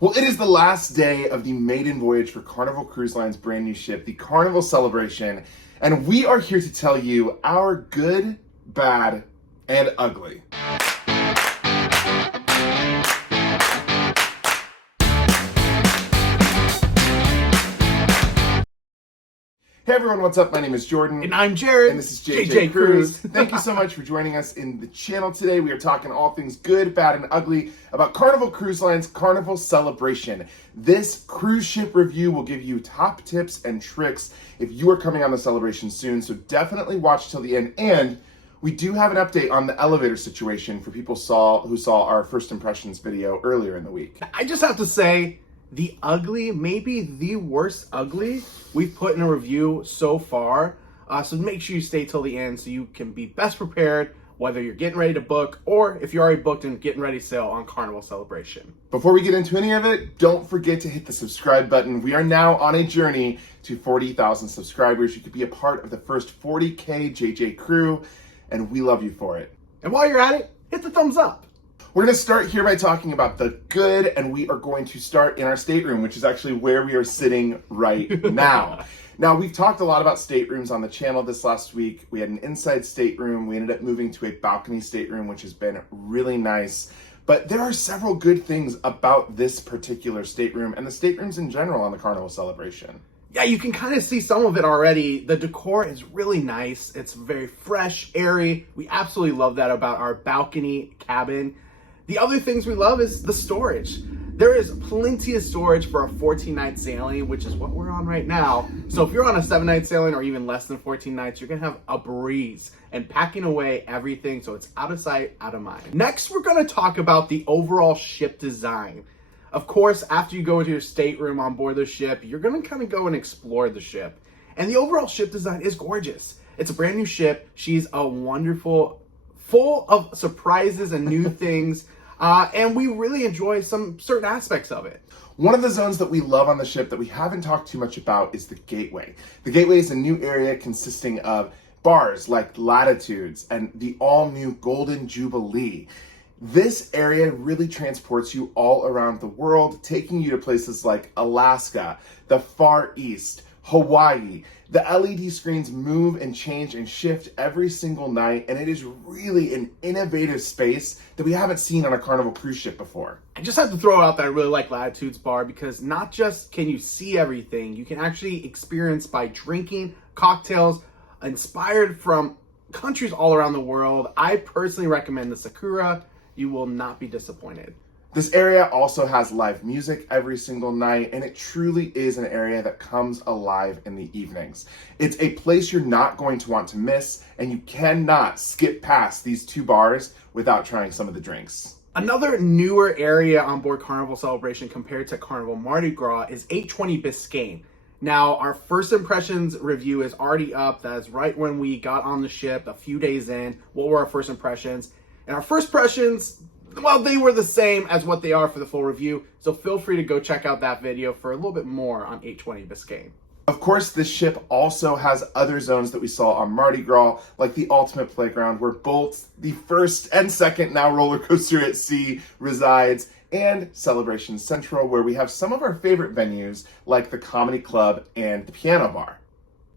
Well, it is the last day of the maiden voyage for Carnival Cruise Line's brand new ship, the Carnival Celebration, and we are here to tell you our good, bad, and ugly. Hey everyone, what's up? My name is Jordan. And I'm Jared. And this is JJ Cruz. Thank you so much for joining us in the channel today. We are talking all things good, bad, and ugly about Carnival Cruise Line's Carnival Celebration. This cruise ship review will give you top tips and tricks if you are coming on the celebration soon, so definitely watch till the end. And we do have an update on the elevator situation for people who saw our first impressions video earlier in the week. I just have to say, the ugly, maybe the worst ugly we've put in a review so far. So make sure you stay till the end so you can be best prepared, whether you're getting ready to book or if you're already booked and getting ready to sail on Carnival Celebration. Before we get into any of it, don't forget to hit the subscribe button. We are now on a journey to 40,000 subscribers. You could be a part of the first 40K JJ crew, and we love you for it. And while you're at it, hit the thumbs up. We're going to start here by talking about the good, and we are going to start in our stateroom, which is actually where we are sitting right now. Now, we've talked a lot about staterooms on the channel this last week. We had an inside stateroom. We ended up moving to a balcony stateroom, which has been really nice. But there are several good things about this particular stateroom and the staterooms in general on the Carnival Celebration. Yeah, you can kind of see some of it already. The decor is really nice. It's very fresh, airy. We absolutely love that about our balcony cabin. The other things we love is the storage. There is plenty of storage for a 14-night sailing, which is what we're on right now. So if you're on a 7-night sailing or even less than 14 nights, you're gonna have a breeze and packing away everything so it's out of sight, out of mind. Next, we're gonna talk about the overall ship design. Of course, after you go into your stateroom on board the ship, you're gonna kind of go and explore the ship. And the overall ship design is gorgeous. It's a brand new ship. She's a wonderful, full of surprises and new things. And we really enjoy some certain aspects of it. One of the zones that we love on the ship that we haven't talked too much about is the gateway. The gateway is a new area consisting of bars like Latitudes and the all-new Golden Jubilee. This area really transports you all around the world, taking you to places like Alaska, the Far East, Hawaii. The LED screens move and change and shift every single night, and it is really an innovative space that we haven't seen on a Carnival cruise ship before. I just have to throw out that I really like Latitudes Bar because not just can you see everything, you can actually experience by drinking cocktails inspired from countries all around the world. I personally recommend the Sakura. You will not be disappointed. This area also has live music every single night, and it truly is an area that comes alive in the evenings. It's a place you're not going to want to miss, and you cannot skip past these two bars without trying some of the drinks. Another newer area on board Carnival Celebration compared to Carnival Mardi Gras is 820 Biscayne. Now, our first impressions review is already up. That is right when we got on the ship, a few days in. What were our first impressions? And our first impressions, well, they were the same as what they are for the full review, so feel free to go check out that video for a little bit more on 820 Biscayne. Of course, this ship also has other zones that we saw on Mardi Gras, like the Ultimate Playground, where both the first and second now roller coaster at sea resides, and Celebration Central, where we have some of our favorite venues, like the Comedy Club and the Piano Bar.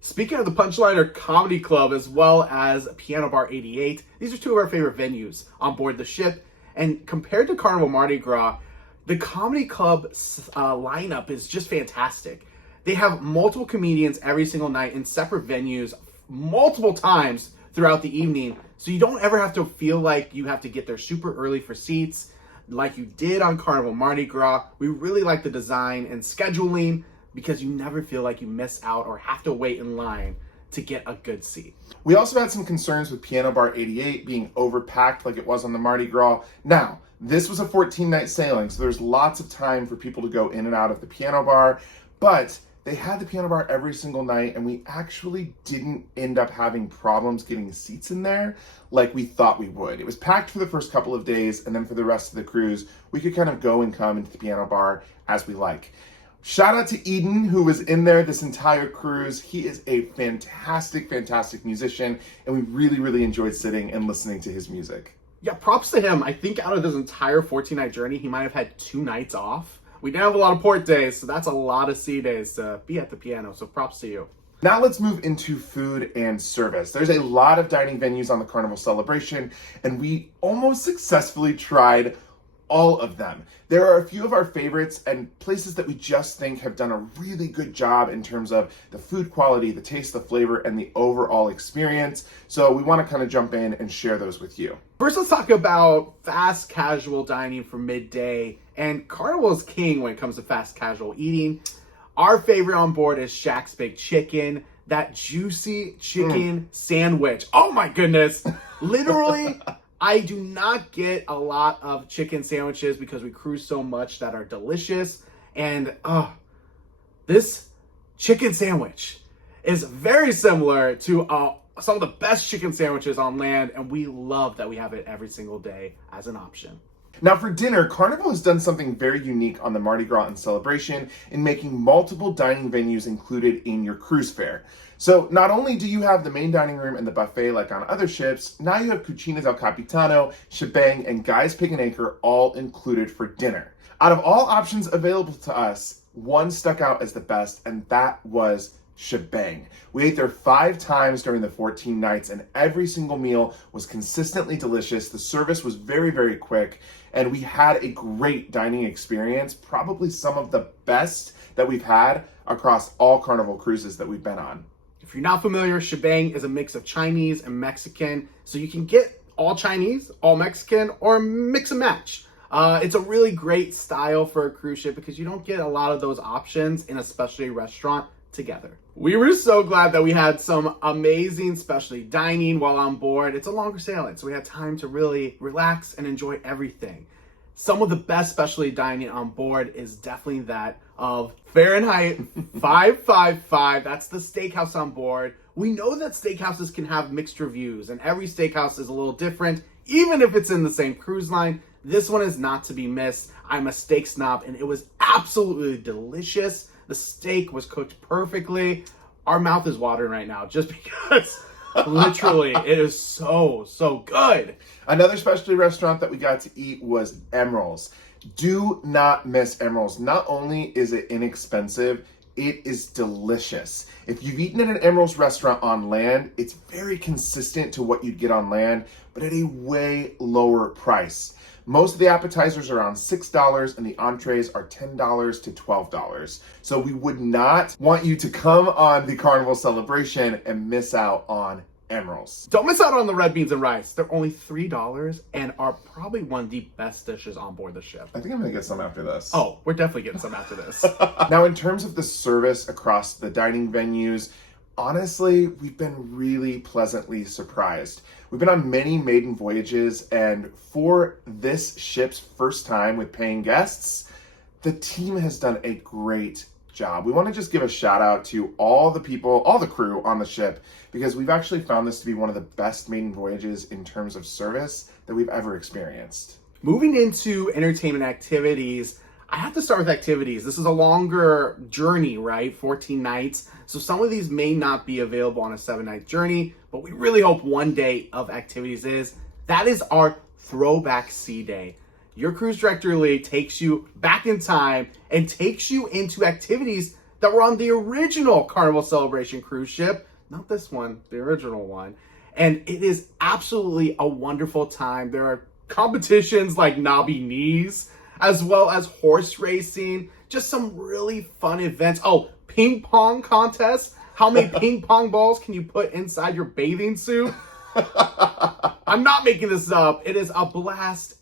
Speaking of the Punchliner Comedy Club as well as Piano Bar 88, these are two of our favorite venues on board the ship. And compared to Carnival Mardi Gras, the Comedy Club lineup is just fantastic. They have multiple comedians every single night in separate venues multiple times throughout the evening. So you don't ever have to feel like you have to get there super early for seats like you did on Carnival Mardi Gras. We really like the design and scheduling because you never feel like you miss out or have to wait in line to get a good seat. We also had some concerns with Piano Bar 88 being overpacked like it was on the Mardi Gras. Now, this was a 14-night sailing, so there's lots of time for people to go in and out of the Piano Bar, but they had the Piano Bar every single night, and we actually didn't end up having problems getting seats in there like we thought we would. It was packed for the first couple of days, and then for the rest of the cruise, we could kind of go and come into the Piano Bar as we like. Shout out to Eden, who was in there this entire cruise. He is a fantastic, fantastic musician, and we really, really enjoyed sitting and listening to his music. Yeah, props to him. I think out of this entire 14-night journey, he might have had 2 nights off, We didn't have a lot of port days, so that's a lot of sea days to be at the piano, so props to you. Now let's move into food and service. There's a lot of dining venues on the Carnival Celebration, and we almost successfully tried all of them. There are a few of our favorites and places that we just think have done a really good job in terms of the food quality, the taste, the flavor, and the overall experience. So we want to kind of jump in and share those with you. First, let's talk about fast casual dining for midday. And Carnival is king when it comes to fast casual eating. Our favorite on board is Shaq's Baked Chicken. That juicy chicken sandwich. Oh my goodness. Literally, I do not get a lot of chicken sandwiches because we cruise so much that are delicious. And this chicken sandwich is very similar to some of the best chicken sandwiches on land. And we love that we have it every single day as an option. Now for dinner, Carnival has done something very unique on the Mardi Gras and Celebration in making multiple dining venues included in your cruise fare. So not only do you have the main dining room and the buffet like on other ships, now you have Cucina del Capitano, Shebang, and Guy's Pig and Anchor all included for dinner. Out of all options available to us, one stuck out as the best, and that was Shebang. We ate there 5 times during the 14 nights, and every single meal was consistently delicious. The service was very, very quick, and we had a great dining experience, probably some of the best that we've had across all Carnival cruises that we've been on. If you're not familiar, Shebang is a mix of Chinese and Mexican, so you can get all Chinese, all Mexican, or mix and match. It's a really great style for a cruise ship because you don't get a lot of those options in a specialty restaurant together. We were so glad that we had some amazing specialty dining while on board. It's a longer sailing, so we had time to really relax and enjoy everything. Some of the best specialty dining on board is definitely that of Fahrenheit 555. That's the steakhouse on board. We know that steakhouses can have mixed reviews, and every steakhouse is a little different, even if it's in the same cruise line. This one is not to be missed. I'm a steak snob, and it was absolutely delicious. The steak was cooked perfectly. Our mouth is watering right now just because literally it is so, so good. Another specialty restaurant that we got to eat was Emeril's. Do not miss Emeril's. Not only is it inexpensive, it is delicious. If you've eaten at an Emeril's restaurant on land, it's very consistent to what you'd get on land, but at a way lower price. Most of the appetizers are around $6 and the entrees are $10 to $12. So we would not want you to come on the Carnival Celebration and miss out on Emeril's. Don't miss out on the red beans and rice. They're only $3 and are probably one of the best dishes on board the ship. I think I'm gonna get some after this. Oh, we're definitely getting some after this. Now in terms of the service across the dining venues, honestly, we've been really pleasantly surprised. We've been on many maiden voyages, and for this ship's first time with paying guests, the team has done a great job. We want to just give a shout out to all the people, all the crew on the ship, because we've actually found this to be one of the best maiden voyages in terms of service that we've ever experienced. Moving into entertainment activities, I have to start with activities. This is a longer journey, right? 14 nights. So some of these may not be available on a 7-night journey, but we really hope one day of activities is. That is our Throwback Sea Day. Your cruise director, Lee, takes you back in time and takes you into activities that were on the original Carnival Celebration Cruise Ship. Not this one, the original one. And it is absolutely a wonderful time. There are competitions like Knobby Knees, as well as horse racing, just some really fun events. Oh, ping pong contest. How many ping pong balls can you put inside your bathing suit? I'm not making this up. It is a blast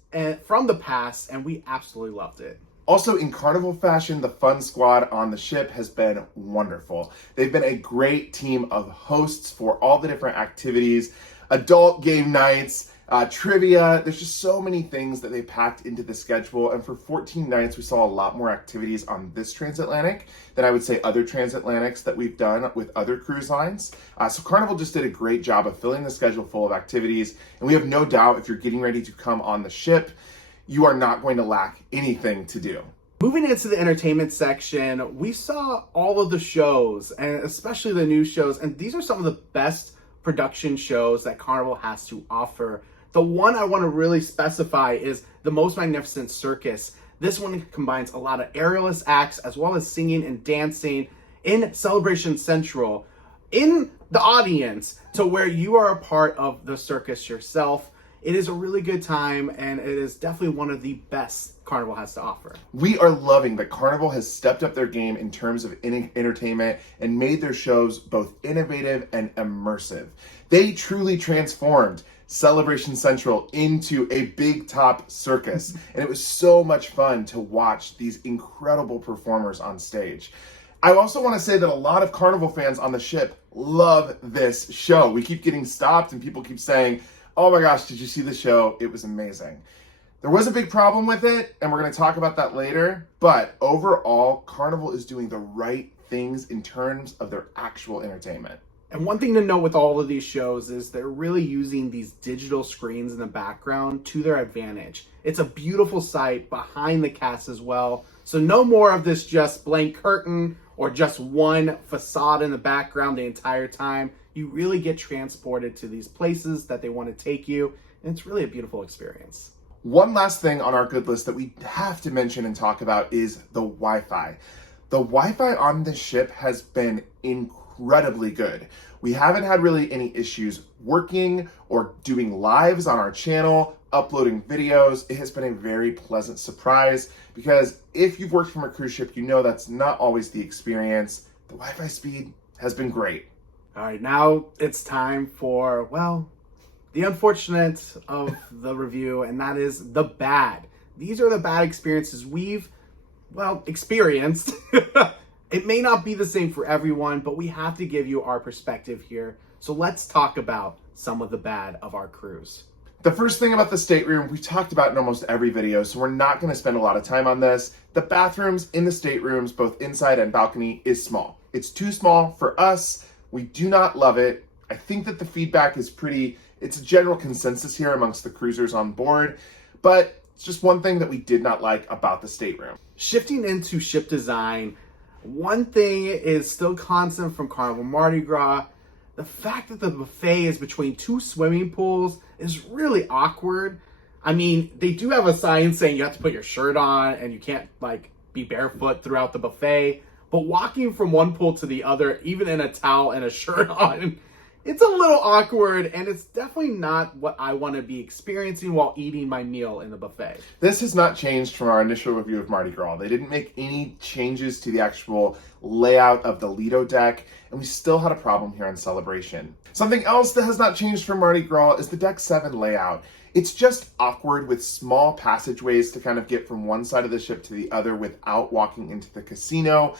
from the past, and we absolutely loved it. Also, in Carnival fashion, the fun squad on the ship has been wonderful. They've been a great team of hosts for all the different activities, adult game nights, trivia. There's just so many things that they packed into the schedule. And for 14 nights, we saw a lot more activities on this transatlantic than I would say other transatlantics that we've done with other cruise lines. So Carnival just did a great job of filling the schedule full of activities. And we have no doubt if you're getting ready to come on the ship, you are not going to lack anything to do. Moving into the entertainment section, we saw all of the shows, and especially the new shows. And these are some of the best production shows that Carnival has to offer. The one I want to really specify is the Most Magnificent Circus. This one combines a lot of aerialist acts as well as singing and dancing in Celebration Central in the audience to where you are a part of the circus yourself. It is a really good time, and it is definitely one of the best Carnival has to offer. We are loving that Carnival has stepped up their game in terms of entertainment and made their shows both innovative and immersive. They truly transformed Celebration Central into a big top circus, and it was so much fun to watch these incredible performers on stage. I also want to say that a lot of Carnival fans on the ship love this show. We keep getting stopped and people keep saying, "Oh my gosh, did you see the show? It was amazing." There was a big problem with it, and we're going to talk about that later, but overall, Carnival is doing the right things in terms of their actual entertainment. And one thing to note with all of these shows is they're really using these digital screens in the background to their advantage. It's a beautiful sight behind the cast as well. So no more of this just blank curtain or just one facade in the background the entire time. You really get transported to these places that they want to take you, and it's really a beautiful experience. One last thing on our good list that we have to mention and talk about is the Wi-Fi. The Wi-Fi on this ship has been incredibly good. We haven't had really any issues working or doing lives on our channel, uploading videos. It has been a very pleasant surprise because if you've worked from a cruise ship, you know that's not always the experience. The Wi-Fi speed has been great. All right, now it's time for, well, the unfortunate of the review, and that is the bad. These are the bad experiences we've, well, experienced. It may not be the same for everyone, but we have to give you our perspective here. So let's talk about some of the bad of our cruise. The first thing about the stateroom, we talked about in almost every video, so we're not going to spend a lot of time on this. The bathrooms in the staterooms, both inside and balcony, is small. It's too small for us. We do not love it. I think that the feedback is it's a general consensus here amongst the cruisers on board, but it's just one thing that we did not like about the stateroom. Shifting into ship design, one thing is still constant from Carnival Mardi Gras. The fact that the buffet is between two swimming pools is really awkward. I mean, they do have a sign saying you have to put your shirt on and you can't be barefoot throughout the buffet. But walking from one pool to the other, even in a towel and a shirt on, it's a little awkward, and it's definitely not what I want to be experiencing while eating my meal in the buffet. This has not changed from our initial review of Mardi Gras. They didn't make any changes to the actual layout of the Lido deck, and we still had a problem here on Celebration. Something else that has not changed from Mardi Gras is the Deck 7 layout. It's just awkward with small passageways to kind of get from one side of the ship to the other without walking into the casino.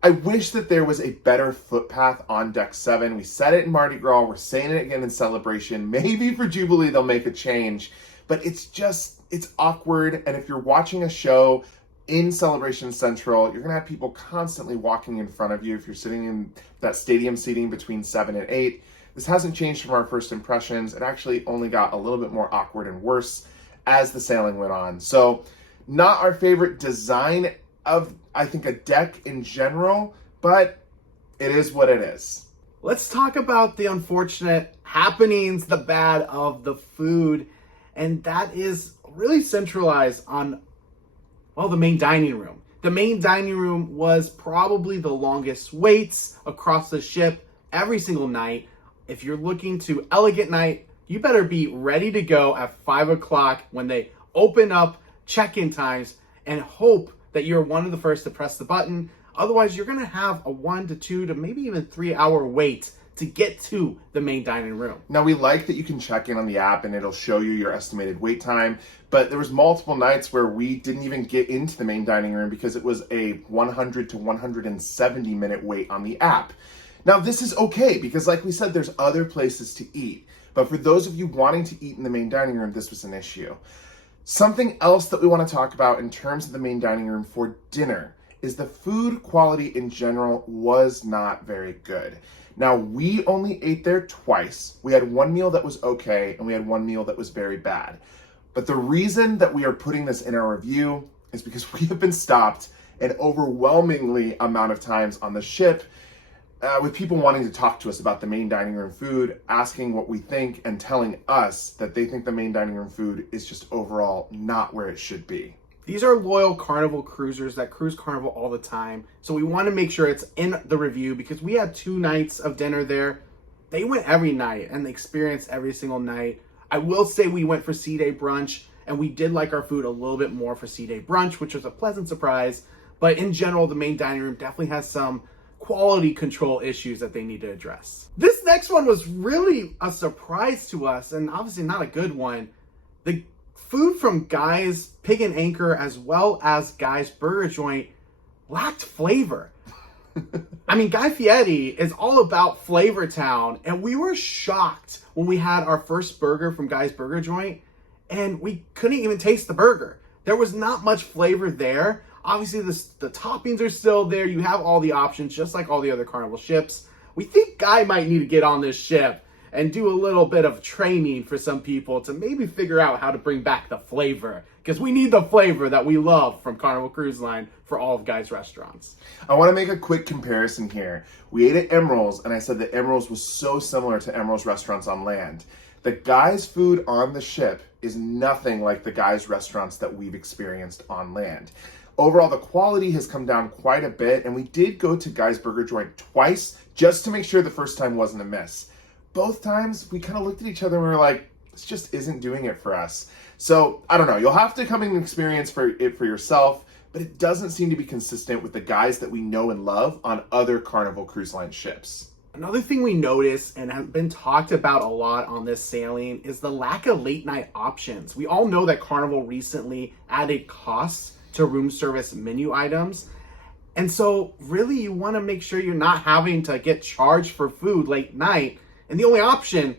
I wish that there was a better footpath on Deck 7. We said it in Mardi Gras. We're saying it again in Celebration. Maybe for Jubilee they'll make a change. But it's awkward. And if you're watching a show in Celebration Central, you're going to have people constantly walking in front of you if you're sitting in that stadium seating between 7 and 8. This hasn't changed from our first impressions. It actually only got a little bit more awkward and worse as the sailing went on. So not our favorite design of, I think, a deck in general, but it is what it is. Let's talk about the unfortunate happenings, the bad of the food, and that is really centralized on, well, the main dining room. The main dining room was probably the longest waits across the ship every single night. If you're looking to elegant night, you better be ready to go at 5 o'clock when they open up check-in times and hope that you're one of the first to press the button. Otherwise, you're going to have a 1 to 2 to maybe even 3 hour wait to get to the main dining room. Now, we like that you can check in on the app and it'll show you your estimated wait time, but there was multiple nights where we didn't even get into the main dining room because it was a 100 to 170 minute wait on the app. Now, this is okay because, like we said, there's other places to eat. But for those of you wanting to eat in the main dining room, this was an issue. Something else that we want to talk about in terms of the main dining room for dinner is the food quality in general was not very good. Now, we only ate there twice. We had one meal that was okay, and we had one meal that was very bad. But the reason that we are putting this in our review is because we have been stopped an overwhelmingly amount of times on the ship with people wanting to talk to us about the main dining room food, asking what we think, and telling us that they think the main dining room food is just overall not where it should be. These are loyal Carnival cruisers that cruise Carnival all the time. So we want to make sure it's in the review because we had 2 nights of dinner there. They went every night and they experienced every single night. I will say we went for sea day brunch and we did like our food a little bit more for sea day brunch, which was a pleasant surprise. But in general, the main dining room definitely has some quality control issues that they need to address. This next one was really a surprise to us and obviously not a good one. The food from Guy's Pig and Anchor as well as Guy's Burger Joint lacked flavor. I mean, Guy Fieri is all about Flavor Town, and we were shocked when we had our first burger from Guy's Burger Joint, and we couldn't even taste the burger. There was not much flavor there. Obviously, the toppings are still there. You have all the options, just like all the other Carnival ships. We think Guy might need to get on this ship and do a little bit of training for some people to maybe figure out how to bring back the flavor, because we need the flavor that we love from Carnival Cruise Line for all of Guy's restaurants. I want to make a quick comparison here. We ate at Emeril's, and I said that Emeril's was so similar to Emeril's restaurants on land. The Guy's food on the ship is nothing like the Guy's restaurants that we've experienced on land. Overall, the quality has come down quite a bit, and we did go to Guy's Burger Joint twice just to make sure the first time wasn't a miss. Both times, we kind of looked at each other and we were like, this just isn't doing it for us. So, I don't know. You'll have to come and experience it for yourself, but it doesn't seem to be consistent with the Guys that we know and love on other Carnival Cruise Line ships. Another thing we noticed and have been talked about a lot on this sailing is the lack of late night options. We all know that Carnival recently added costs to room service menu items. And so really you want to make sure you're not having to get charged for food late night. And the only option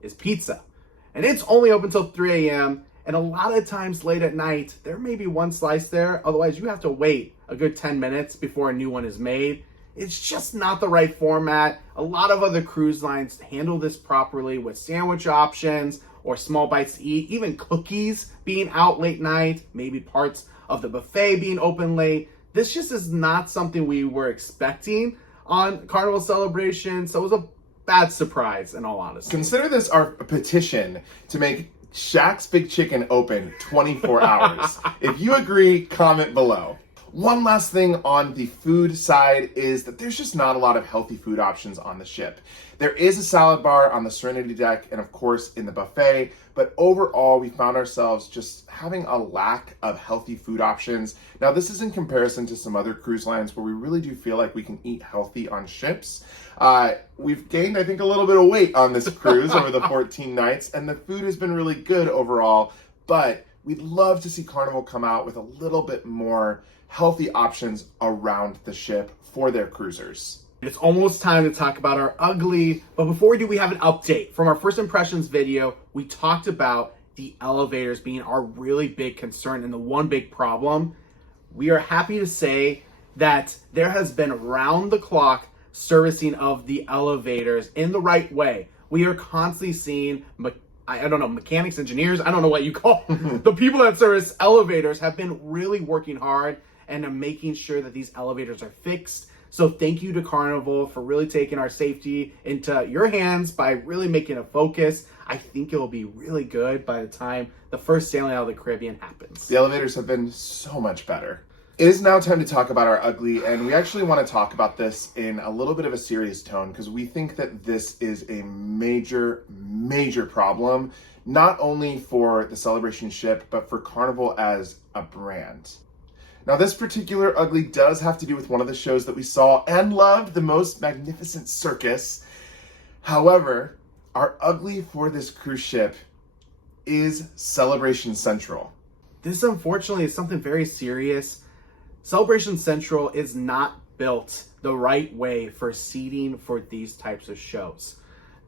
is pizza. And it's only open till 3 a.m. And a lot of times late at night, there may be one slice there. Otherwise, you have to wait a good 10 minutes before a new one is made. It's just not the right format. A lot of other cruise lines handle this properly with sandwich options or small bites to eat, even cookies being out late night, maybe parts of the buffet being open late. This just is not something we were expecting on Carnival Celebration. So it was a bad surprise, in all honesty. Consider this our petition to make Shaq's Big Chicken open 24 hours. If you agree, comment below. One last thing on the food side is that there's just not a lot of healthy food options on the ship. There is a salad bar on the Serenity deck and of course in the buffet, but overall we found ourselves just having a lack of healthy food options. Now this is in comparison to some other cruise lines where we really do feel like we can eat healthy on ships. We've gained, I think, a little bit of weight on this cruise over the 14 nights, and the food has been really good overall, but we'd love to see Carnival come out with a little bit more healthy options around the ship for their cruisers. It's almost time to talk about our ugly, but before we do, we have an update. From our first impressions video, we talked about the elevators being our really big concern and the one big problem. We are happy to say that there has been round-the-clock servicing of the elevators in the right way. We are constantly seeing, I don't know, mechanics, engineers, I don't know what you call them. The people that service elevators have been really working hard and are making sure that these elevators are fixed. So thank you to Carnival for really taking our safety into your hands by really making a focus. I think it will be really good by the time the first sailing out of the Caribbean happens. The elevators have been so much better. It is now time to talk about our ugly, and we actually want to talk about this in a little bit of a serious tone because we think that this is a major, major problem, not only for the Celebration ship, but for Carnival as a brand. Now, this particular ugly does have to do with one of the shows that we saw and loved, the Most Magnificent Circus. However, our ugly for this cruise ship is Celebration Central. This, unfortunately, is something very serious. Celebration Central is not built the right way for seating for these types of shows.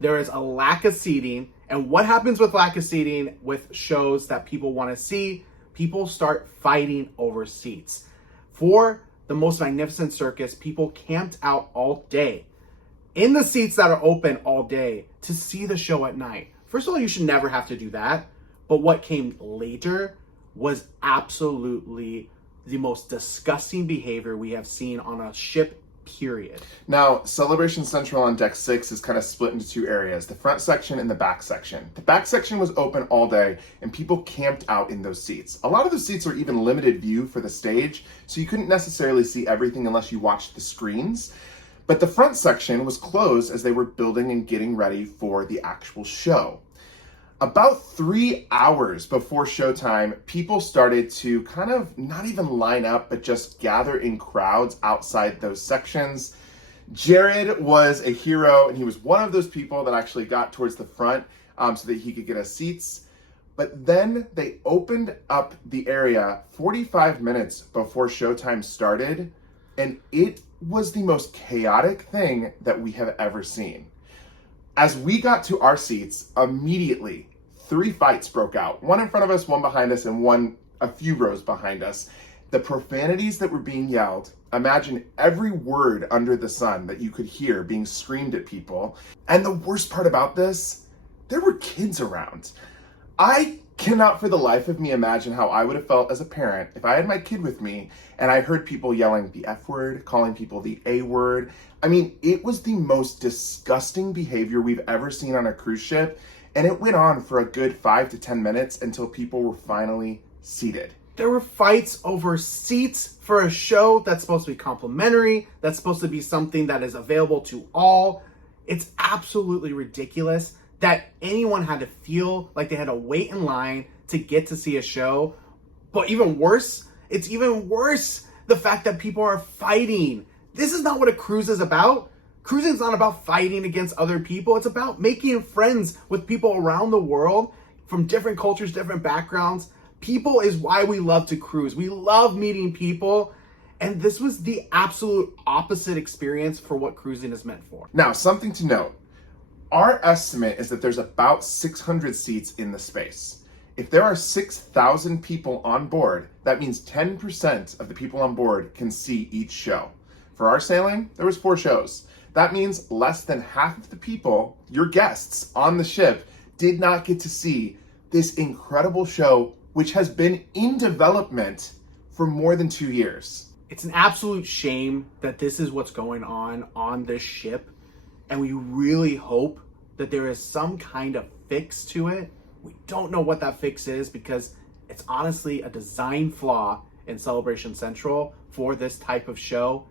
There is a lack of seating, and what happens with lack of seating with shows that people want to see? People start fighting over seats. For the Most Magnificent Circus, people camped out all day in the seats that are open all day to see the show at night. First of all, you should never have to do that. But what came later was absolutely the most disgusting behavior we have seen on a ship period. Now, Celebration Central on Deck 6 is kind of split into two areas, the front section and the back section. The back section was open all day, and people camped out in those seats. A lot of those seats are even limited view for the stage, so you couldn't necessarily see everything unless you watched the screens. But the front section was closed as they were building and getting ready for the actual show. About 3 hours before showtime, people started to kind of not even line up, but just gather in crowds outside those sections. Jared was a hero, and he was one of those people that actually got towards the front so that he could get us seats. But then they opened up the area 45 minutes before showtime started, and it was the most chaotic thing that we have ever seen. As we got to our seats, immediately 3 fights broke out. One in front of us, one behind us, and one a few rows behind us. The profanities that were being yelled, imagine every word under the sun that you could hear being screamed at people. And the worst part about this, there were kids around. I cannot for the life of me imagine how I would have felt as a parent if I had my kid with me and I heard people yelling the F word, calling people the A word. I mean, it was the most disgusting behavior we've ever seen on a cruise ship, and it went on for a good 5 to 10 minutes until people were finally seated. There were fights over seats for a show that's supposed to be complimentary, that's supposed to be something that is available to all. It's absolutely ridiculous that anyone had to feel like they had to wait in line to get to see a show. But even worse, it's even worse, the fact that people are fighting. This is not what a cruise is about. Cruising is not about fighting against other people. It's about making friends with people around the world from different cultures, different backgrounds. People is why we love to cruise. We love meeting people. And this was the absolute opposite experience for what cruising is meant for. Now, something to note. Our estimate is that there's about 600 seats in the space. If there are 6,000 people on board, that means 10% of the people on board can see each show. For our sailing, there was 4 shows. That means less than half of the people, your guests on the ship, did not get to see this incredible show, which has been in development for more than 2 years. It's an absolute shame that this is what's going on this ship. And we really hope that there is some kind of fix to it. We don't know what that fix is because it's honestly a design flaw in Celebration Central for this type of show.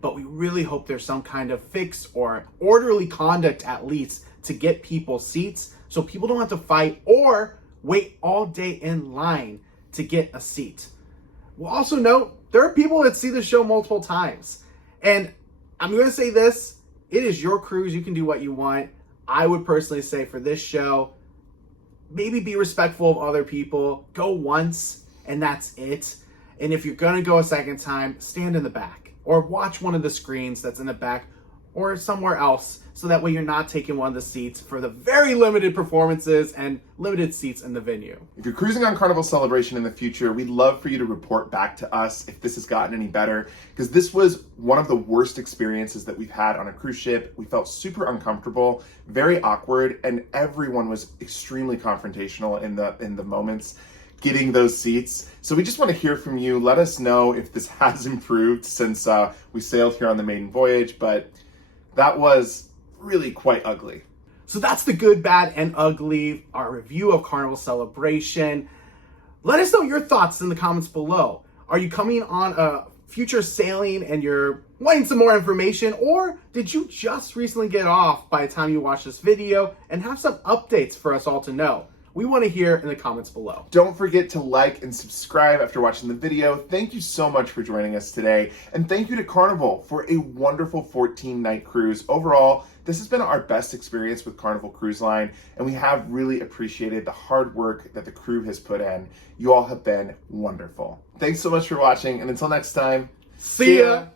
But we really hope there's some kind of fix or orderly conduct at least to get people seats so people don't have to fight or wait all day in line to get a seat. We'll also note there are people that see the show multiple times. And I'm going to say this, it is your cruise. You can do what you want. I would personally say for this show, maybe be respectful of other people. Go once and that's it. And if you're going to go a second time, stand in the back or watch one of the screens that's in the back or somewhere else, so that way you're not taking one of the seats for the very limited performances and limited seats in the venue. If you're cruising on Carnival Celebration in the future, we'd love for you to report back to us if this has gotten any better, because this was one of the worst experiences that we've had on a cruise ship. We felt super uncomfortable, very awkward, and everyone was extremely confrontational in the moments getting those seats. So we just want to hear from you. Let us know if this has improved since we sailed here on the maiden voyage, but that was really quite ugly. So that's the good, bad, and ugly, our review of Carnival Celebration. Let us know your thoughts in the comments below. Are you coming on a future sailing and you're wanting some more information, or did you just recently get off by the time you watch this video and have some updates for us all to know? We want to hear in the comments below. Don't forget to like and subscribe after watching the video. Thank you so much for joining us today. And thank you to Carnival for a wonderful 14-night cruise. Overall, this has been our best experience with Carnival Cruise Line, and we have really appreciated the hard work that the crew has put in. You all have been wonderful. Thanks so much for watching, and until next time, see ya!